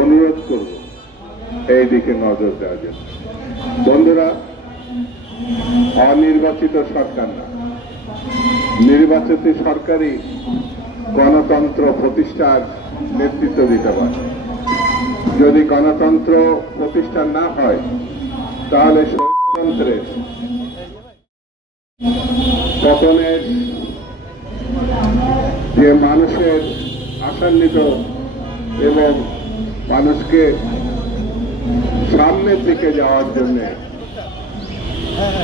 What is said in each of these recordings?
অনুরোধ করব এই দিকে নজর দেওয়ার জন্য। বন্ধুরা, অনির্বাচিত সরকার না, নির্বাচিত সরকারই গণতন্ত্র প্রতিষ্ঠার নেতৃত্ব দিতে পারে। যদি গণতন্ত্র প্রতিষ্ঠা না হয় তাহলে স্বৈরতন্ত্রের পতনের যে মানুষের আশান্বিত এবং মানুষকে সামনের দিকে যাওয়ার জন্য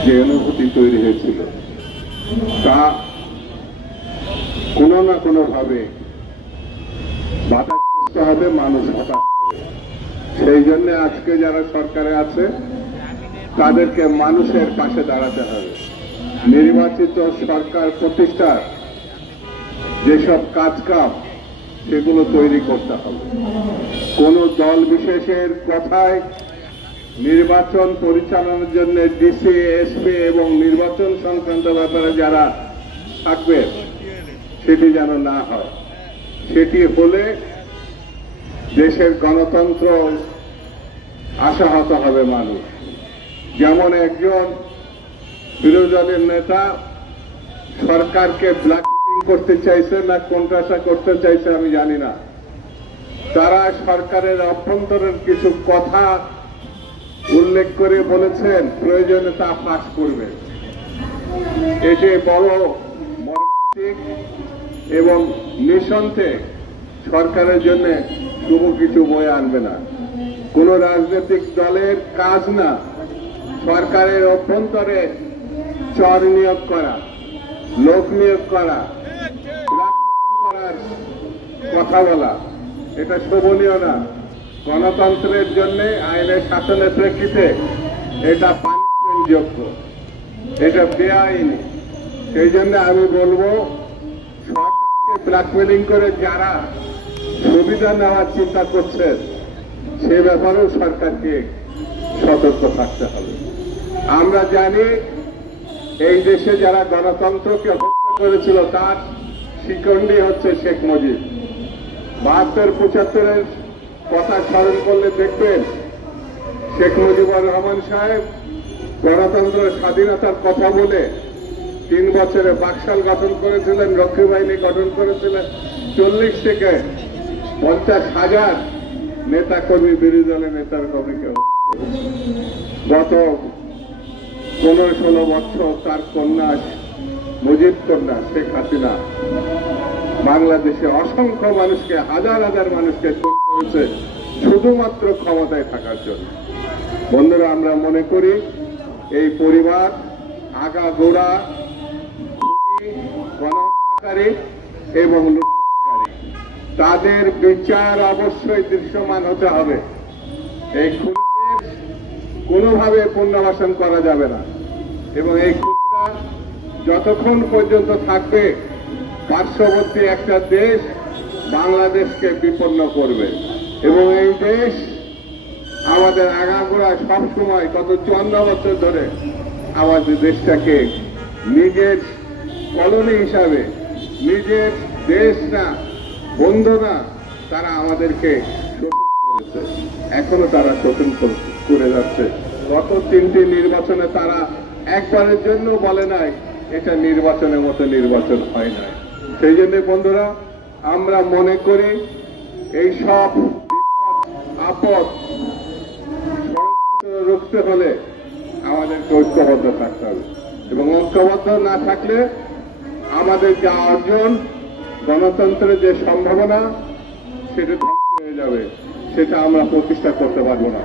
যে অনুভূতি তৈরি হয়েছিল তা কোনো না কোনোভাবে বাধাগ্রস্ত হবে, মানুষ হতাশ হবে। সেই জন্য আজকে যারা সরকারে আছে তাদেরকে মানুষের পাশে দাঁড়াতে হবে। নির্বাচিত সরকার প্রতিষ্ঠার যেসব কাজকাম সেগুলো তৈরি করতে হবে। কোন দল বিশেষের কথায় নির্বাচন পরিচালনার জন্য ডিসি, এসপি এবং নির্বাচন সংক্রান্ত ব্যাপারে যারা থাকবে সেটি যেন না হয়। সেটি হলে দেশের গণতন্ত্র আশাহত হবে মানুষ। যেমন একজন বিরোধী দলের নেতা সরকারকে ব্ল্যাকমেলিং করতে চাইছে না কোণঠাসা করতে চাইছে আমি জানি না, তারা সরকারের অভ্যন্তরের কিছু কথা উল্লেখ করে বলেছেন প্রয়োজনে তা ফাঁস করবে। এটি বড় মর্মান্তিক এবং নিঃসন্দেহে সরকারের জন্য শুভ কিছু বয়ে আনবে না। কোন রাজনৈতিক দলের কাজ না সরকারের অভ্যন্তরে চর নিয়োগ করা, লোক নিয়োগ করা, করার কথা বলা, এটা শোভনীয় না। গণতন্ত্রের জন্য আইনের শাসনের প্রেক্ষিতে এটা পানিশমেন্ট যোগ্য, এটা বেআইনি। সেই জন্য আমি বলবো সরকারকে ব্ল্যাকমেলিং করে যারা সুবিধা নেওয়ার চিন্তা করছেন সে ব্যাপারেও সরকারকে সতর্ক থাকতে হবে। আমরা জানি এই দেশে যারা গণতন্ত্রকে হত্যা করেছিল তার শিকন্ডি হচ্ছে শেখ মুজিব। ৭২-৭৫-এর কথা স্মরণ করলে দেখবেন শেখ মুজিবুর রহমান সাহেব গণতন্ত্র স্বাধীনতার কথা বলে ৩ বছরে বাকশাল গঠন করেছিলেন, রক্ষী বাহিনী গঠন করেছিলেন, ৪০ থেকে ৫০,০০০ নেতা কর্মী, বিরোধী দলের নেতার কর্মীকে গত ১৫-১৬ বছর তার কন্যা মুজিব কন্যা শেখ হাসিনা বাংলাদেশে অসংখ্য মানুষকে, হাজার হাজার মানুষকে খুন করেছে শুধুমাত্র ক্ষমতায় থাকার জন্য। বন্ধুরা, আমরা মনে করি এই পরিবার আগাগোড়া গণহত্যাকারী এবং লুটপাটকারী, তাদের বিচার অবশ্যই দৃশ্যমান হতে হবে। এই খুনিদের কোনোভাবে পুনর্বাসন করা যাবে না এবং এই খুনিরা যতক্ষণ পর্যন্ত থাকবে পার্শ্ববর্তী একটা দেশ বাংলাদেশকে বিপন্ন করবে এবং এই দেশ আমাদের আগাগোড়া সবসময় গত ৫৪ বছর ধরে আমাদের দেশটাকে নিজের কলোনি হিসাবে, নিজের দেশ না, বন্ধু না, তারা আমাদেরকে শোষণ করেছে, এখনো তারা শোষণ করে যাচ্ছে। গত ৩টি নির্বাচনে তারা একবারের জন্য বলে নাই এটা নির্বাচনের মতো নির্বাচন হয় নাই। সেই জন্য বন্ধুরা, আমরা মনে করি এই সব আপদ রুখতে হলে আমাদেরকে ঐক্যবদ্ধ থাকতে হবে এবং ঐক্যবদ্ধ না থাকলে আমাদের যা অর্জন, গণতন্ত্রের যে সম্ভাবনা সেটা ধ্বংস হয়ে যাবে, সেটা আমরা প্রতিষ্ঠা করতে পারবো না।